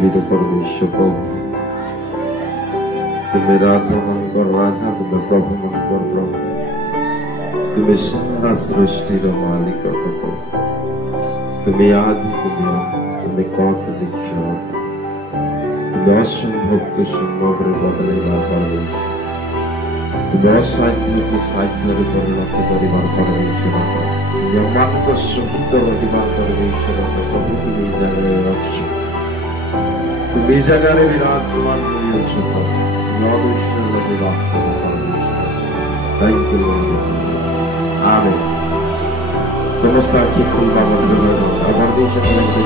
जीवित परमेश्वर प्रभु, तुम्हें राजा मंगर राजा, तुम्हें प्रभु मंगर प्रभु, तुम्हें सारा सृष्टि मालिक प्रभु, तुम्हें आदि, तुम्हें कौन, तुम्हें क्षण, तुम्हें असंभव को संभव बदले परमेश्वर, तुम्हें असाध्य को साध्य परिणत करिबार परमेश्वर, तुम्हें अमान को सहित रखिबार परमेश्वर प्रभु, तुम्हें जगह रक्षक, तुम्हें जगह विराजमान मनुष्य लगे वास्तव परमेश्वर। थैंक यू लॉर्ड जीसस, आमीन। समस्त आंखें खुलना बंद करो, परमेश्वर के नाम में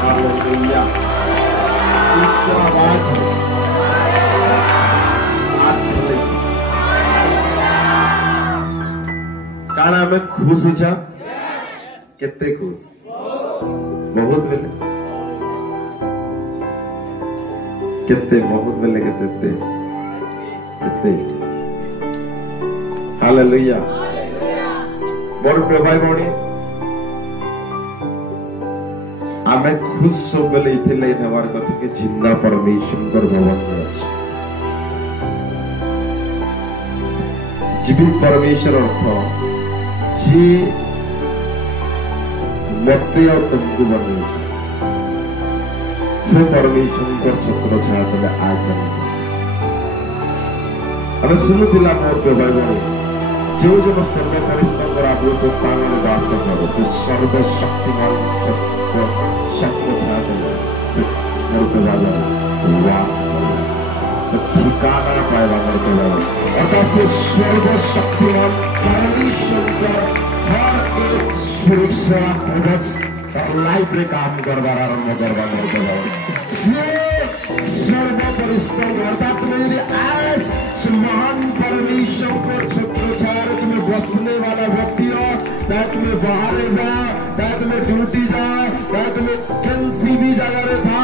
हालेलुया। उच्च आवाज काना में खुशी छा, कितने खुश, बहुत बेले, कितने बहुत बेले कितने हालेलुया। मोर प्रभाई भौणी आमे खुश सब बेले इथिले देवार कथा के जिंदा परमेश्वर कर भवन अछि। जीवित परमेश्वर अर्थ जी मते और तुमको परमेश्वर से परमेश्वर कर छत्र छाया में आज हम सुनुथिला मोर प्रभाई भौणी जो जो सर्व परिस्थिति पर आप लोग स्थान में वास करो, से सर्व शक्तिमान छत्र छाया से मोर प्रभाई भौणी वास करो, से ठिकाना पाएगा मोर प्रभाई भौणी, अर्थात से सर्व शक्तिमान परमेश्वर का हर एक सुरक्षा कवच और लाइफ में काम करवा आरंभ करवा मोर प्रभाई भौणी, सर्व परिस्थिति अर्थात तुम्हें आज महान परमेश्वर को छत्र छाया तुम्हें बसने वाला व्यक्ति हो, चाहे तुम्हें बाहर जाओ, चाहे तुम्हें ड्यूटी जाओ, चाहे तुम्हें किसी भी जगह था,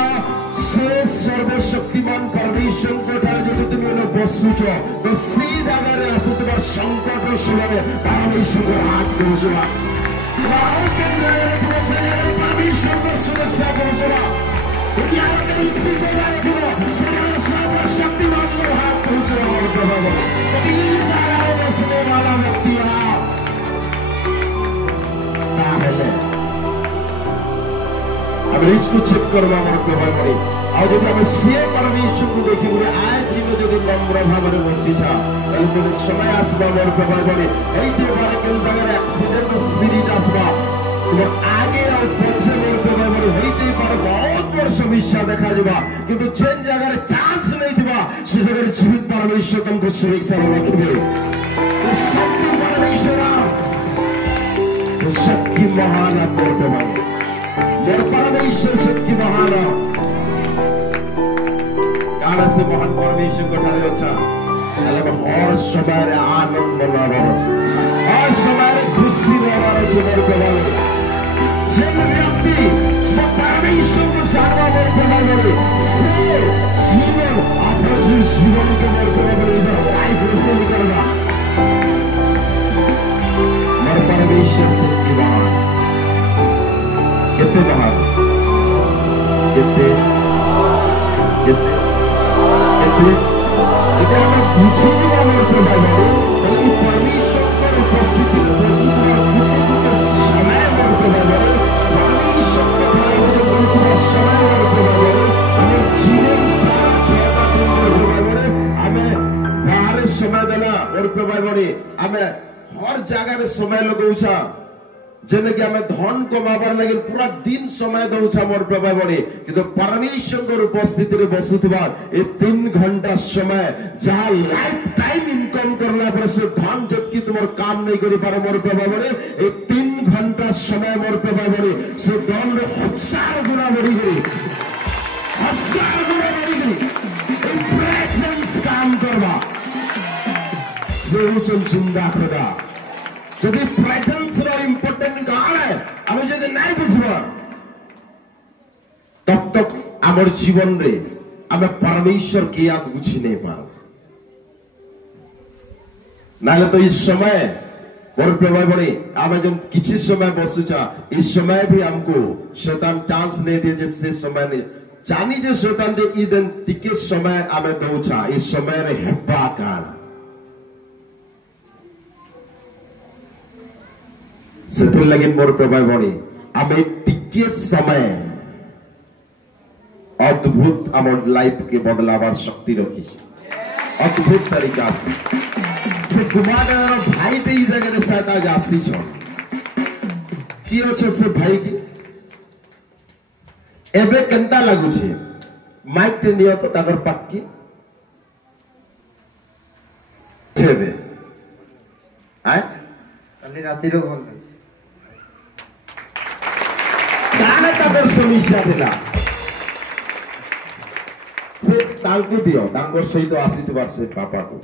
से सर्वशक्तिमान परमेश्वर को जो तुम्हें बसु छो, तो सी जगह रे आसो तुम्हार संकट और समय परमेश्वर को हाथ पहुंचवा, परमेश्वर को सुरक्षा पहुंचवा, दुनिया के उसी को शक्तिमान को हाथ पहुंचवा और प्रभाव बसने वाला व्यक्ति अब इसको चेक करवा मोर प्रभाव भौणी आज जब हम से परमेश्वर को देखी बोले आज जीव जदि नम्र भाव में बसी छा ताले तो समय आसबा मोर प्रभाव भौणी एते बारे केन जगह एक्सीडेंट स्पिरिट आसबा तुम आगे और पीछे मोर प्रभाव भौणी हेते पर बहुत बड़ समस्या देखा दिबा, किंतु जेन जगह रे चांस नहीं दिबा से जगह जीवित परमेश्वर तुमको सुरक्षा में रखिबे। तो शक्ति परमेश्वर तो शक्ति महान मोर प्रभाव मोर परमेश्वर शक्ति महान काना से महान परमेश्वर को ठारे अच्छा अलग हर समय रे आनंद लावा हर समय रे खुशी लावा मोर प्रभाव जिन व्यक्ति सब परमेश्वर को जानवा मोर प्रभाव से जीवन अपना जीवन के मोर प्रभाव लाइफ रिफिल करना मोर परमेश्वर शक्ति महान कितने महान कितने कितने कितने इधर हमें पूछे जीवा मोर प्रभाव बल्कि परमेश्वर पर उपस्थिति समय मोर प्रभाव परमेश्वर का समय मोर प्रभाव हमें जीवन हमें बाहर समय देला मोर प्रभाव हमें हर जगह समय लगाऊछा जेने कि हमें धन कमाबार लगे पूरा दिन समय दौचा मोर प्रभाव भौणी किंतु परमेश्वर उपस्थिति रे बसुथिबा ए 3 घंटा समय जहां लाइफ टाइम इनकम करला पर से धन जबकि तुमर काम नहीं करि पारे मोर प्रभाव भौणी ए 3 घंटा समय मोर प्रभाव भौणी से धन रे 1000 गुना बढ़ी गई 1000 गुना बढ़ी गई ए प्रेजेंस काम करवा से उचन जिंदा खदा यदि प्रेजेंस रो इंपोर्टेंट गान है हमें यदि नहीं बुझबा तब तक आमर जीवन रे हमें परमेश्वर के याद बुझी नहीं पार ना तो इस समय मोर प्रिय बड़ी आम जो किसी समय बसुचा इस समय भी हमको शैतान चांस नहीं दिए जिससे समय नहीं जानी जे शैतान जे ई दिन टिके समय आमे दउछा इस समय रे हेबा कान सेतिर लगे मोर प्रिय बड़ी आमे टिके समय अद्भुत आम लाइफ के बदलावार शक्ति रखी अद्भुत तरीका से गुमार भाई पे जगह शायद आज आसी से भाई की एबे केंता लागू छे माइक टे नियो तो तागर पक्की छेबे आय काली राती रो भल काने तागर समस्या दिला से तांकु दियो तांको सही तो आसी तो से पापा को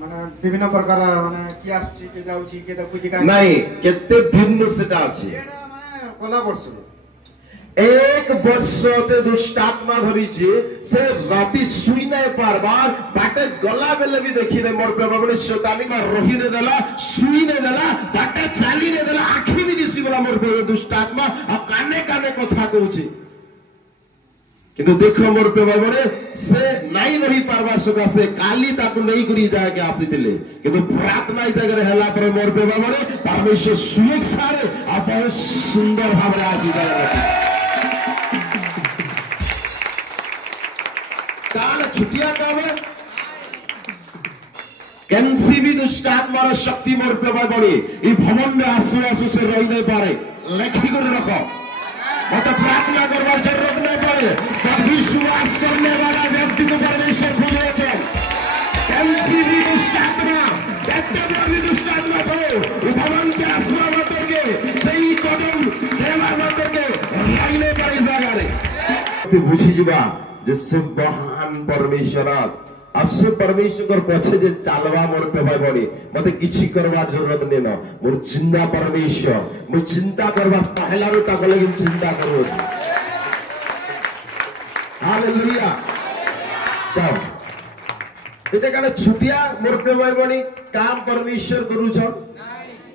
माने विभिन्न प्रकार माने की आछी के जाउची के त कुछ का नहीं केते भिन्न सेटा अछि एटा माने कोला वर्ष एक वर्ष ते दुष्टात्मा धरी से राती सुई नहीं पारबार बाटे गला बेले भी देखी ने मोर प्रभु शैतानी में रही ने देला सुई ने देला बाटे चाली ने देला आखी भी दिसी बोला मोर प्रभु दुष्टात्मा आ काने काने कथा कहूची किंतु देखो मोर प्रभु से नहीं रही पारबार सका से काली ताकू नहीं करी जाए के आसी दिले किंतु प्रार्थना इस जगह रहला पर मोर प्रभु परमेश्वर सुरक्षा रे आ बहुत सुंदर भाव आज जगह काल छुट्टियां कब कैंसी भी दुष्टात्मार शक्ति मोर प्रभु बड़ी ये भवन में आंसू आंसू से रही नहीं पारे लेखी कर रखो मतलब प्रार्थना करने जरूरत नहीं पड़े पर विश्वास करने वाला व्यक्ति को परमेश्वर खोजे कैंसी भी दुष्टात्मा भी दुष्टात्मा को भवन के आसमान मत करके सही कदम देवा मत करके लाइने पर जागा रे बुझी जीवा जिससे महान परमेश्वर आसे परमेश्वर पछे जे चालवा मोर पेवा बड़ी मते किछि करवा जरूरत नहीं न मोर जिंदा परमेश्वर मु चिंता करवा पहला रो ताक लेकिन चिंता करो हालेलुया जाओ एते काने छुटिया मोर पेवा बड़ी काम परमेश्वर करू छ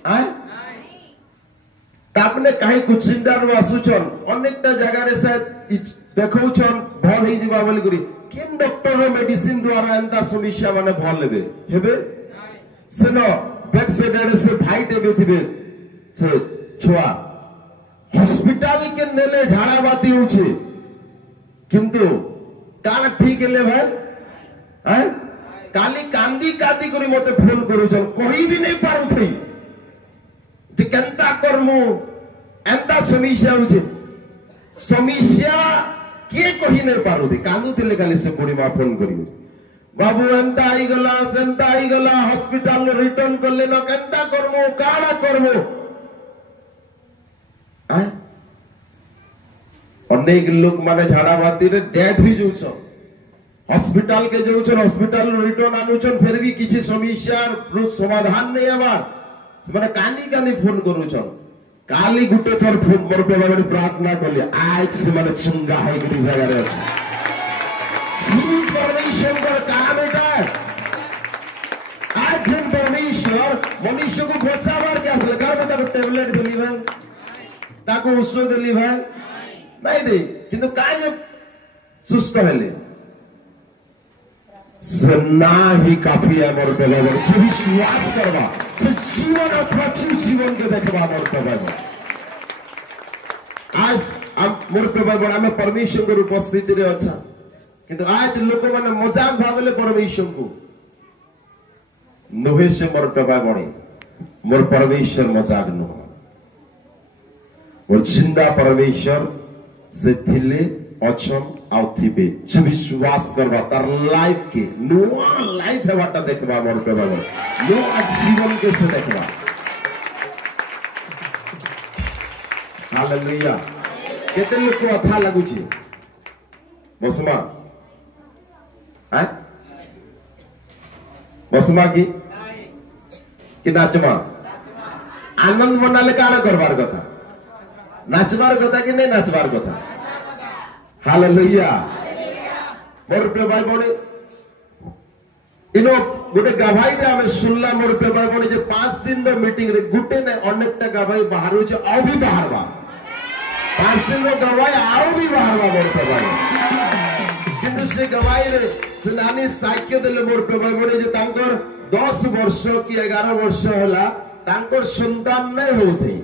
हां तापने काहे कुछ चिंता रो आसुछन अनेकटा जगह रे शायद देखौ छन भल ही जीवा बोली करी किन डॉक्टर मेडिसिन द्वारा एंता समस्या माने भल लेबे हेबे सेनो बेड से डेड से भाई टेबे थिबे से छुआ हॉस्पिटल के नेले झाड़ा बाती उछे किंतु कान ठीक ले भाई हैं काली कांदी कादी करी मते फोन करू छन कोई भी नहीं पारु थई जे केंता करमु एंता समस्या उछे समस्या किए कही नहीं पारु थी कांदू थिले खाली से बुढ़ी मां फोन करी बाबू एंता आई गला सेंता आई गला हॉस्पिटल रिटर्न कर लेना केंता करमो काना करमो आय अनेक लोग माने झाड़ा बाती रे डेथ ही जोछ हॉस्पिटल के जोछ हॉस्पिटल रिटर्न आनुछन फिर भी किछि समस्या समाधान नहीं हमार माने कांदी कांदी फोन करू छ काली गुटे थर फोन मोर पे बाबा प्रार्थना करले आज से माने चंगा है कि जगह रे श्री परमेश्वर का काम है आज जन परमेश्वर मनुष्य को बचावर के असले घर में तक टैबलेट दिली भाई ताको औषध दिली भाई नहीं दे किंतु काय जब सुस्त हेले से ना ही काफी है मोर पे बाबा से विश्वास करवा से जीवन अथवा जीवन के देखवा मोर पे बाबा आज हम मोर पे बाबा में परमेश्वर के उपस्थिति रे अच्छा किंतु आज लोक माने मजाक भावले परमेश्वर को नोहे से मोर पे बाबा मोर परमेश्वर मजाक न मोर जिंदा परमेश्वर से थिले अछम आउथिबे जे विश्वास करबा तार लाइफ के नुआ लाइफ हेबाटा देखबा मोर पे बाबा नुआ जीवन के से देखबा हालेलुया केते लोग को अच्छा लागु छी बसमा हैं बसमा कि नाचमा आनंद मनाले काना करबार कथा नाचबार कथा कि नहीं नाचबार कथा हालेलुया मोर प्रिय भाई बड़े इनो गोटे गवाईटा आम शुणला मोर पे भाई भौणी जे 5 दिन मीटिंग रे गुटे ने अनेकटा गवाई बाहर होचे आउ भी बाहरवा 5 दिन रो गवाई आउ भी बाहरवा मोर पे भाई किंतु से गवाई रे से नानी साक्ष्य देले मोर पे भाई भौणी जे तांकर 10 वर्ष की 11 वर्ष होला तांकर संतान नै होथि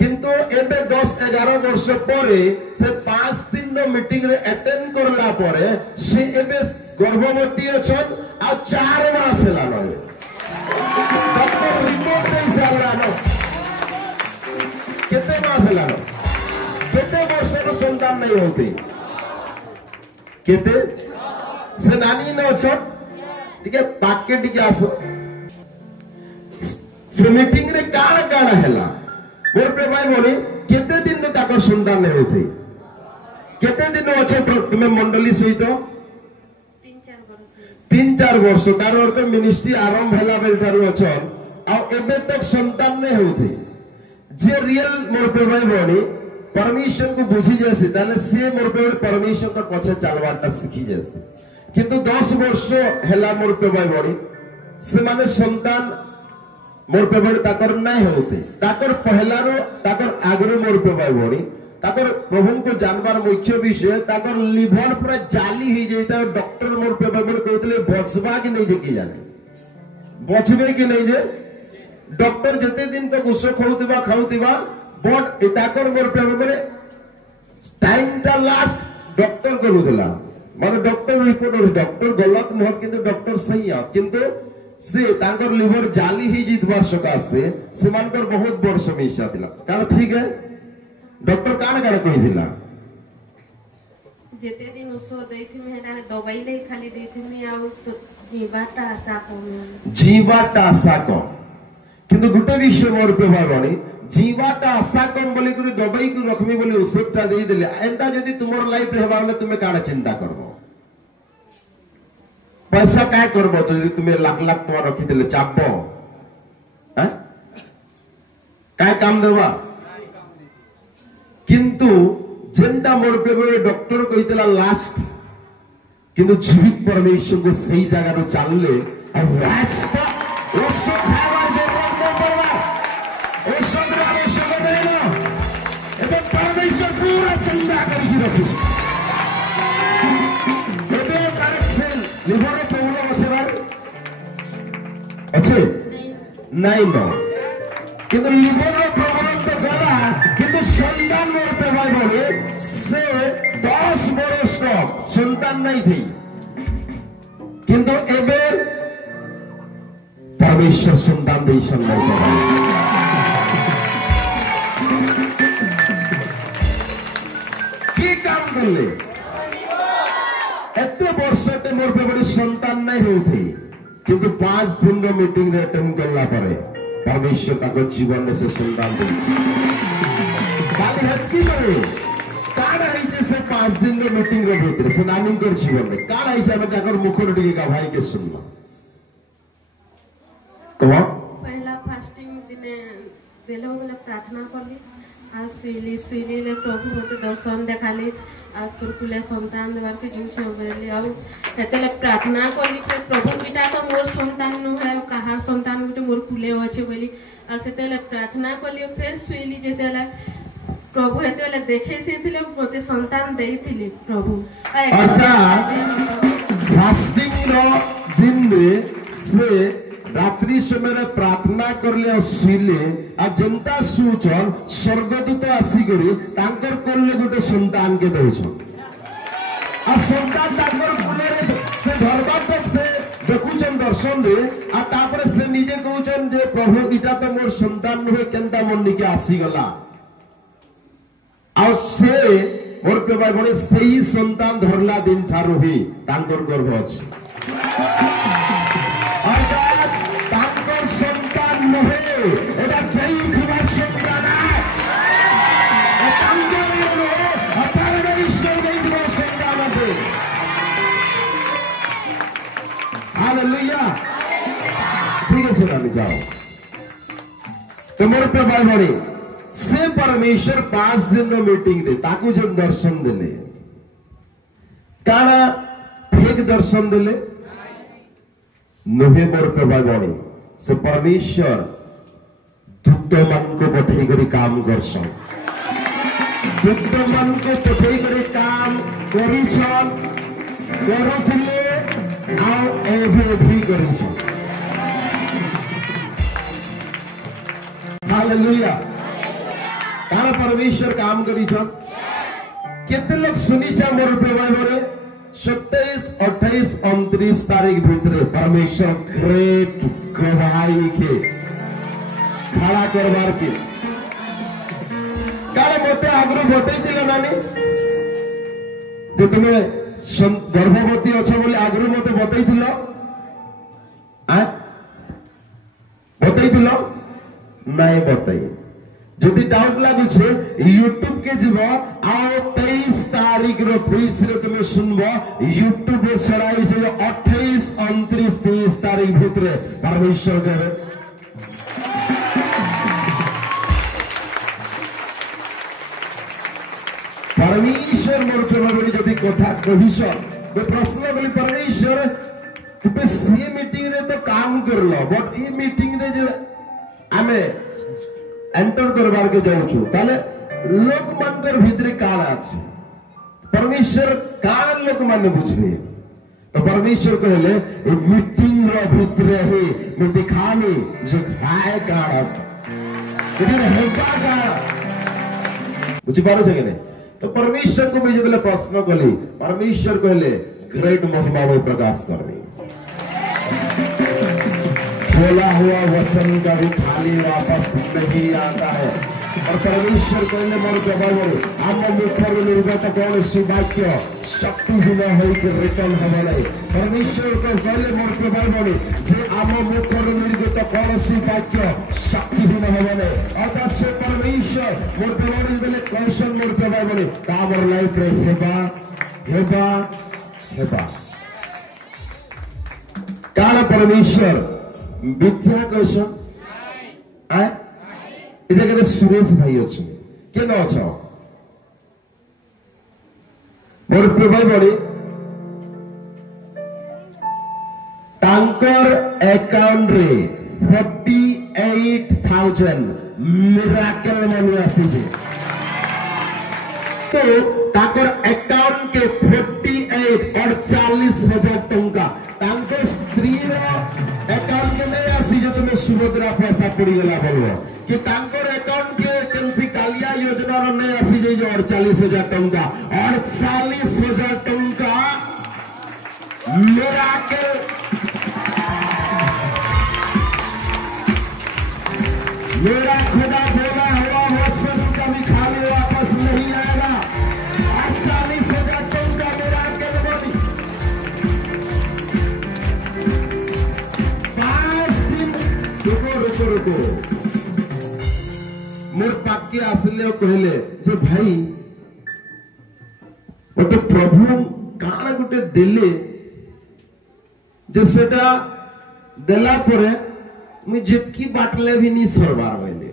किंतु एबे 10-11 वर्ष परे से 5 दिन मीटिंग रे अटेंड करला परे से एबे गर्भवती अछन आ 4 मास होला न डॉक्टर रिपोर्ट दे साला न केते मास होला न केते वर्ष रो संतान नै होते केते से नानी न अछन ठीक है पाके टिके आसो से मीटिंग रे काण काण हैला मोर पे भाई बोली केते दिन में ताकर संतान नै होते केते दिन अच्छे तुमे मंडली सहित 3-4 वर्ष तार अर्थ मिनिस्ट्री आरंभ हैला बेल थारु अछन आ एबे तक संतान नै होते जे रियल मोर पे भाई बोली परमिशन को बुझी जैसे ताने से मोर पे परमिशन का पछे चलवाटा सीखी जैसे किंतु 10 वर्ष हैला मोर पे भाई बोली से माने संतान मोर पे भाई ताकर नै होते ताकर पहला रो ताकर आगरो मोर पे भाई बोली ताकर प्रभु को जानबार मुख्य विषय ताकर लिवर पूरा जाली ही जाता डॉक्टर मोर पे भाई बोली कहतले बचबा कि नै जे की जाने बचबे कि नै जे डॉक्टर जते दिन तक उस खाउतिबा बट ताकर मोर पे बोले टाइम टा लास्ट डॉक्टर करूला माने डॉक्टर रिपोर्ट डॉक्टर गलत नह किंतु डॉक्टर सही है किंतु से तांकर लिवर जाली ही जितबार सकाशे से मानकर बहुत बड़ समस्या थिला कारण ठीक है डॉक्टर कान कान कहिदिला जेते दिन उसो दैथि में हेटा दवाई ले खाली दैथि में आउ तो जीवाटा आशा को किंतु गुटे विषय मोर पे भागणी जीवाटा आशा कम बोली करी दवाई को रखमी बोली औषधटा दे देले एंता जदी तुमर लाइफ रे हेबाले तुमे काना चिंता करबो पैसा काय करबो तो यदि तुमे लाख लाख टका रखी देले चापो हैं काय काम देबा किंतु जेंटा मोर पे बोले डॉक्टर कहितला लास्ट किंतु जीवित परमेश्वर को सही जगह रो चलले अब रास्ता ओसो खावा जरूरत न पड़वा ओसो आवश्यक नहीं ना एबे परमेश्वर पूरा चिंता करके रखिस एबे करेक्शन लिवर प्रॉब्लम असेबार अच्छे नहीं नो किंतु लिवर प्रॉब्लम तो गला किंतु संतान मोर पे भाई बोले से 10 वर्ष तक संतान नहीं थी किंतु एबे परमेश्वर संतान दे संतान की काम करले एते वर्ष ते मोर पे बड़ी संतान नहीं होती किंतु 5 दिन रो मीटिंग रे अटेंड करला परे परमेश्वर ताको जीवन में से संतान दे बाकी हत्ती करे कान आइजे से 5 दिन रो मीटिंग रे भीतर से नानी कर जीवन में कान आइजे हम ताकर मुखर टिके का भाई के सुनना कहो पहला फास्टिंग दिने बेलो बेला प्रार्थना करली आज सुइली ले प्रभु मते दर्शन देखाले आज तुरकुले संतान देवार के जिनसे बेले और एतेले प्रार्थना करली के प्रभु बिटा तो मोर संतान न है कहार संतान गुटे मोर कुले अछि बोली आ सेतेले प्रार्थना करली फिर सुइली जेतेला प्रभु एतेले देखे से थिले मते संतान देइथिले प्रभु अच्छा फास्टिंग रो दिन में से रात्रि समय प्रार्थना करले और सुइले आ जनता सूचन स्वर्गदूत आसी करी तांकर कोल्ले गुटे संतान के दउछन आ संतान तांकर कोल्ले से धरबा तक से देखुचन दर्शन दे आ तापर से निजे कहउचन जे प्रभु इटा तो मोर संतान नहे केनता मन के आसी गला आ से मोर पे भाई बड़े सही संतान धरला दिन ठारो ही तांकर गर्भ अछि এটা কেই উঠিবার শক্তি নাই हालेलुया ठीक है सर अभी जाओ तुम्हारे पे भाई बड़ी से परमेश्वर 5 दिन रो मीटिंग दे ताकू जब दर्शन देले काना फेक दर्शन देले नुहे मोर प्रभा गणी से परमेश्वर दूत मान को पठे करी काम करसन दूत मान को पठे करी काम करिछन करुथिले आ एभे भी करिछन हालेलुया तार परमेश्वर काम करिछन केते लोग सुनिछा मोर प्रभा गणी 27, 28, 29 तारीख भितर परमेश्वर ग्रेट गवाही के खड़ा करवार के कारण मते आगु बतई नानी जे तुम गर्भवती अच्छ बोली आगु मत बतई नहीं बतई जदि डाउट लगुचे यूट्यूब के जीव आओ 23 तारीख रो फ्रीज रे तुम सुनबो यूट्यूब पे चढ़ाई से 28, 29, 30 तारीख भितर परमेश्वर के परमेश्वर मोर प्रभु जदि कथा कहिस तो प्रश्न बोली परमेश्वर तुपे सी मीटिंग रे तो काम करलो बट ई मीटिंग रे जे आमे एंटर करबार के जाऊछु ताले लोक मानकर भितरे कान अछि परमेश्वर कान लोक मान बुझबे तो परमेश्वर कहले ए मीटिंग रो भितरे ही मैं दिखानी जो खाए कान अछि एने हेबा का बुझि पारो छै कि नहीं तो परमेश्वर को मैं जो प्रश्न कली परमेश्वर कहले ग्रेट महिमा में प्रकाश करनी बोला हुआ वचन कभी खाली वापस नहीं आता है और परमेश्वर कहले मोर प्रभु आम मुखर निर्गत कौन सुवाक्य शक्तिहीन होकर रिटर्न हम नहीं परमेश्वर को कहले मोर प्रभु जे आम मुखर निर्गत कौन सुवाक्य शक्तिहीन हम नहीं अर्थात से परमेश्वर मोर प्रभु बोले क्वेश्चन मोर प्रभु तावर लाइफ रे हेबा हेबा हेबा काल परमेश्वर विद्या क्वेश्चन आए इस जगह सुरेश भाई अच्छे के न अच्छा मोर प्रभु बड़ी तांकर अकाउंट रे 48,000 मिराकल मनी आसी छे तो तांकर अकाउंट के 48 और 40,000 टंका तांकर स्त्री रो अकाउंट के नहीं आसी जो तुम्हें सुभद्रा पैसा पड़ी गला बोलो कि तांकर अकाउंट के केंसी कालिया योजना रो नहीं आसी जो 48,000 टंका और 40,000 टंका मिराकल मेरा खुदा बोला हुआ वचन कभी खाली वापस नहीं आएगा 48,000 टंका मिराकल बनी 5 दिन रुको मोर पाके आसले कहले जे भाई गोटे प्रभु काना गोटे देले जे सेटा देला परे मुझे जितकी बाटले भी नहीं सरबार वाले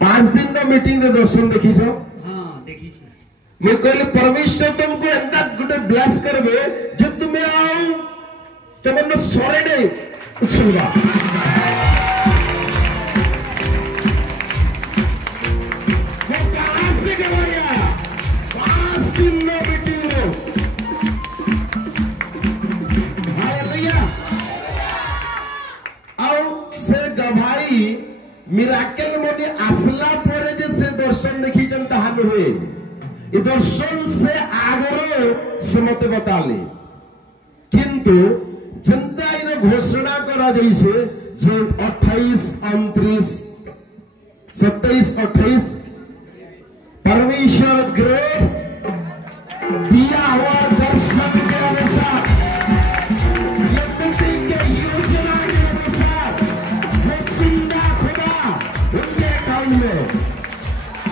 5 दिन ना मीटिंग रे दर्शन देखी छो हां देखी छी मैं कहले परमेश्वर तुमको एंता गुटे ब्लेस करबे जो तुम्हें आओ तमन सरे दे उछलवा मैं कहां से गवाया 5 दिन ना मीटिंग रे हालेलुया से गवाही मिराकल मनी आसला परे जे से दर्शन देखी जन तहान हुए ये दर्शन से आगरो से मते बताले किंतु जनता इन घोषणा करा जैसे जो 28, 29, 27, 28 परमेश्वर ग्रेट दिया हुआ दर्शन के अनुसार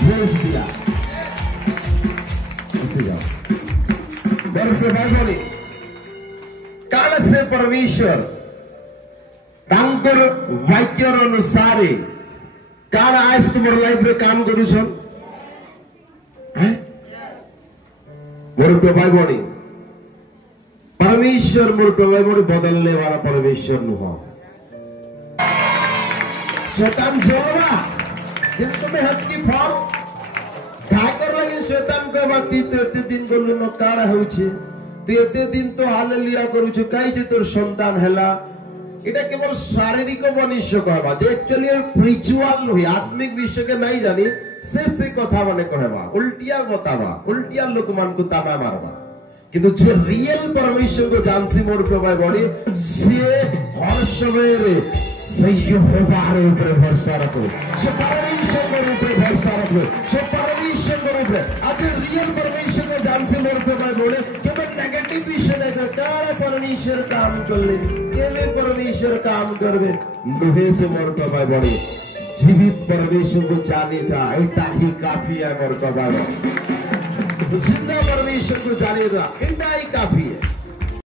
भेज दिया काल से परमेश्वर तांकर वाक्यर अनुसार काल आज तुम लाइफ में काम करू छन मोर भाई बड़ी परमेश्वर मोर प्रभु मोर बदलने वाला परमेश्वर नुह शैतान जोवा दिन तुम्हें हक की फल ठाकर लगे शैतान को बाती तेते दिन बोलु न कारा होउछे तेते दिन तो हालेलुया करूछु काई जे तोर संतान हैला এটা কেবল শারীরিক মনুষ্য কহবা যে एक्चुअली स्पिरिचुअल নহি আত্মিক বিষয়কে নাই জানি সে কথা মানে কহবা উল্টিয়া बतावा उल्टिया लोक मान को ताना मारवा কিন্তু যে রিয়েল परमेश्वर को जानसी मोर प्रभु बड़ी से हर समय रे से यहोवार ऊपर भरोसा रखो से परमेश्वर के ऊपर भरोसा रखो से परमेश्वर के ऊपर अगर रियल परमेश्वर को जानसी मोर प्रभु बड़ी केवल नेगेटिव विषय देखो कारा परमेश्वर काम कर ले केवे परमेश्वर काम करबे लोहे से मोर प्रभु बड़ी जीवित परमेश्वर को जाने जा एटा ही काफी है मोर प्रभु तो जिंदा परमेश्वर को जाने जा एटा ही काफी है